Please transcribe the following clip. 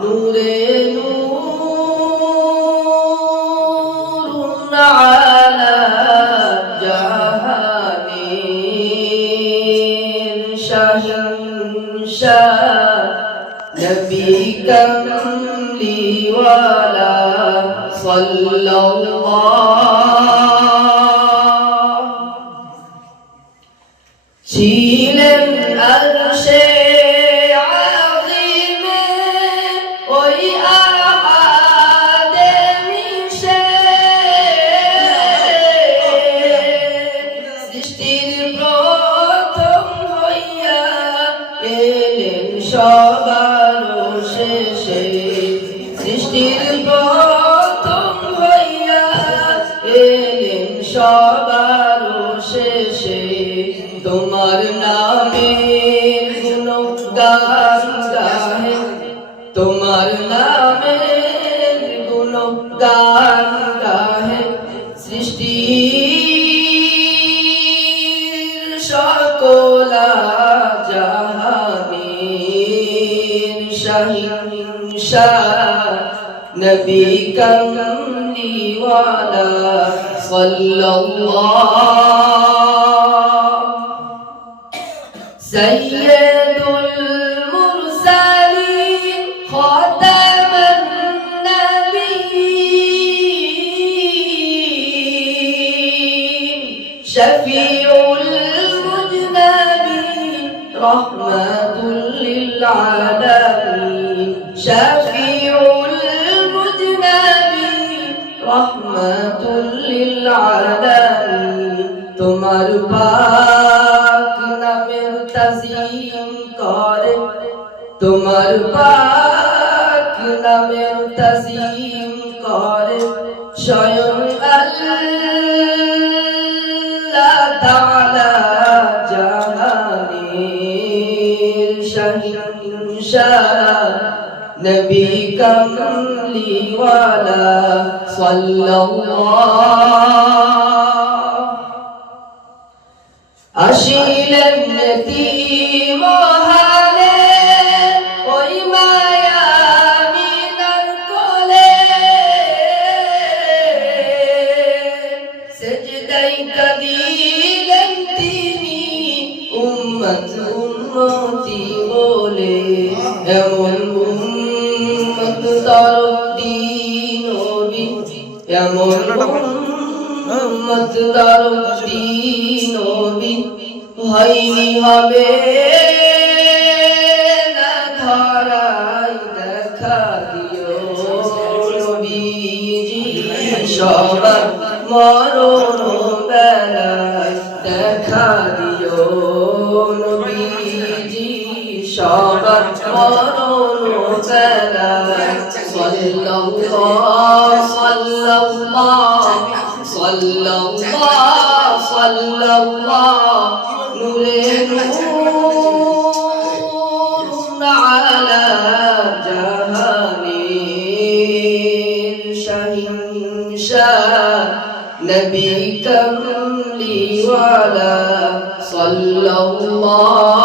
নূরে নূরুন আলা জাহানির শাহিনশাহ নবী কমলিওয়ালা সাল্লাল্লাহু ছিলেন আরশে আযীমে ওই আহাদে মিশে সৃষ্টির প্রথম হইয়া এলেন সবার শেষে সৃষ্টির প্রথম হইয়া এলেন সবার শেষে তোমার নামের গুণগান গাহে তোমার নামের গুণগান গাহে সৃষ্টির সকল জাহানের শাহিনশাহ নবী কমলিওয়ালা সাল্লাল্লাহু সাইয়্যিদুল মুরসালিন খাতামান নাবিয়্যিন শফিউল মুজনাবিন রাহমাতুল লিল আলামিন শফিউল মুজনাবিন রাহমাতুল লিল আলামিন তোমার পাক নামের তাজিম করে তোমার পাক নামের তাজিম করে স্বয়ং আল্লাহ তাআলা জাহানের শাহিনশাহ নবী কমলিওয়ালা সাল্লাল্লাহু আসিলেন ইয়তীম হালে ওই মায়ামিনার কোলে সেজদায় কাঁদিলেন তিনি উম্মত উম্মতি বলে এমন উম্মত দরদিন নবী এমন উম্মত দরদিন নবী হয়নি হবে না ধরাই দেখা দিও নবীজি সবার মরণ বেলায় দেখা দিও নবীজি সবার মরণ বেলায় সাল্লাল্লাহু সাল্লাল্লাহু নূরে নূরুন আলা জাহানির শাহিনশাহ নবী কমলিওয়ালা সাল্লাল্লাহু